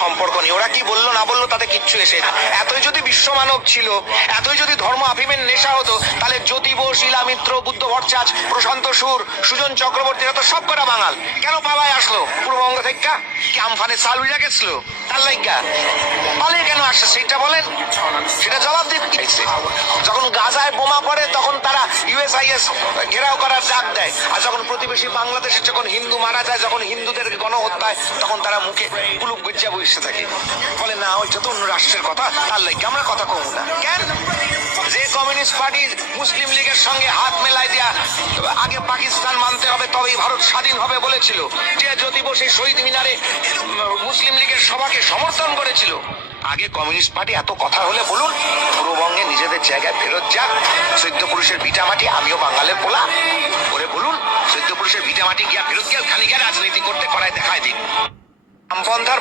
সম্পর্ক নেই। ওরা কি বললো না বললো তাতে কিচ্ছু এসে না। এতই যদি বিশ্বমানব ছিল, এতই যদি ধর্ম আফিমের নেশা হতো, তাহলে জ্যোতি বোস, ইলা মিত্র, বুদ্ধ ভট্টাচার্য, প্রশান্ত সুর, সুজন চক্রবর্তীরা তো সব কটা বাঙাল। কেন পালায় আসলো পূর্ববঙ্গ থেকে? কি আমফানে চাল উড়ে গেছিল তার লাইগা পালিয়ে কেন আসছে সেটা বলেন, সেটা জবাব দিতে চাইছে। যখন গাজায় বোমা পড়ে তখন তারা ইউএসআইএস ঘেরাও করার ডাক দেয়, আর যখন প্রতিবেশী বাংলাদেশে যখন হিন্দু মারা যায়, যখন হিন্দুদের গণহত্যায়, তখন তারা মুখে কুলুপ গুজ্জা বসে থাকে, বলে না ওইটা তো অন্য রাষ্ট্রের কথা, তার লাগে আমরা কথা কম না। কেন? যে কমিউনিস্ট পার্টি মুসলিম লীগের সঙ্গে হাত মেলায় দেয়া আগে পাকিস্তান মানতে হবে তবেই ভারত স্বাধীন হবে বলেছিল, যে জ্যোতি বোস এই শহীদ মিনারে মুসলিম লীগের সভাকে সমর্থন করেছিল, আগে কমিউনিস্ট পার্টি এত কথা হলে বলুন পূর্ববঙ্গে নিজেদের জায়গায় ফেরত যাক। চৈদ্য পুরুষের ভিটা মাটি, আমিও বাঙালের পোলা, ওরে বলুন চৈদ্য পুরুষের ভিটা মাটি গিয়া ফেরত গিয়া খালি গিয়া রাজনীতি করতে করায় দেখায় দিন। বামপন্থার